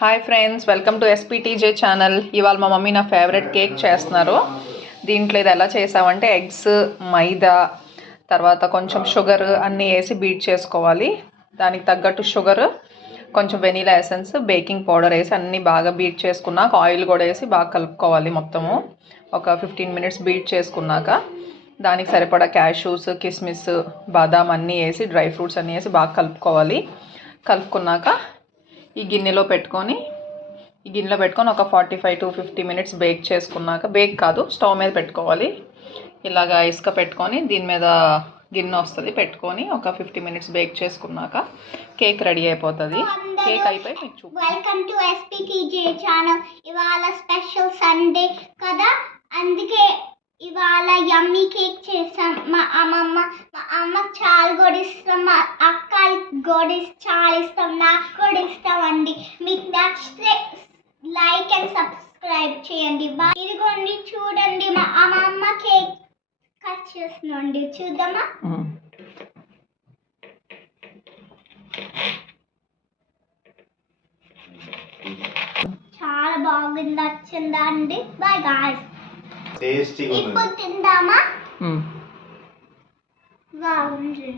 Hi friends, welcome to SPTJ channel. ఇవాళ మా mummy నా ఫేవరెట్ కేక్ చేస్తున్నారు. దీంట్లో ఇది ఎలా చేసామంటే ఎగ్స్, మైదా, తర్వాత కొంచెం షుగర్ అన్నీ వేసి బీట్ చేసుకోవాలి. దానికి తగ్గట్టు షుగర్, కొంచెం వెనీలా ఎసెన్స్, బేకింగ్ పౌడర్ వేసి అన్నీ బాగా బీట్ చేసుకున్నాక ఆయిల్ కూడా వేసి బాగా కలుపుకోవాలి. మొత్తము ఒక 15 minutes బీట్ చేసుకున్నాక దానికి సరిపడా క్యాష్యూస్, కిస్మిస్, బాదాం అన్నీ వేసి డ్రై ఫ్రూట్స్ అన్నీ వేసి బాగా కలుపుకోవాలి. కలుపుకున్నాక ఈ గిన్నెలో పెట్టుకొని ఒక 45 to 50 minutes బేక్ చేసుకున్నాక, బేక్ కాదు స్టవ్ మీద పెట్టుకోవాలి. ఇలాగా ఇసుక పెట్టుకొని దీని మీద గిన్నె వస్తుంది పెట్టుకొని ఒక 50 minutes బేక్ చేసుకున్నాక కేక్ రెడీ అయిపోతుంది. కేక్ అయిపోయి మీకు చూపు. Welcome to SPTJ channel. ఇవాళ స్పెషల్ సండే కదా, అందుకే ఇవాళ యమ్మీ కేక్ చేసాం. మా అమ్మ చాలా కూడా ఇష్టం, మా అక్క కూడా చాలా ఇష్టం, నాకు కూడా ఇష్టం అండి. మీకు నచ్చితే లైక్ అండ్ సబ్స్క్రైబ్ చేయండి. ఇదిగోండి చూడండి, మా అమ్మ కేక్ కట్ చేస్తుందండి, చూద్దామా? చాలా బాగుంది, నచ్చిందా అండి? Bye guys. ఇప్పుడు తిందామా? బాగుంది.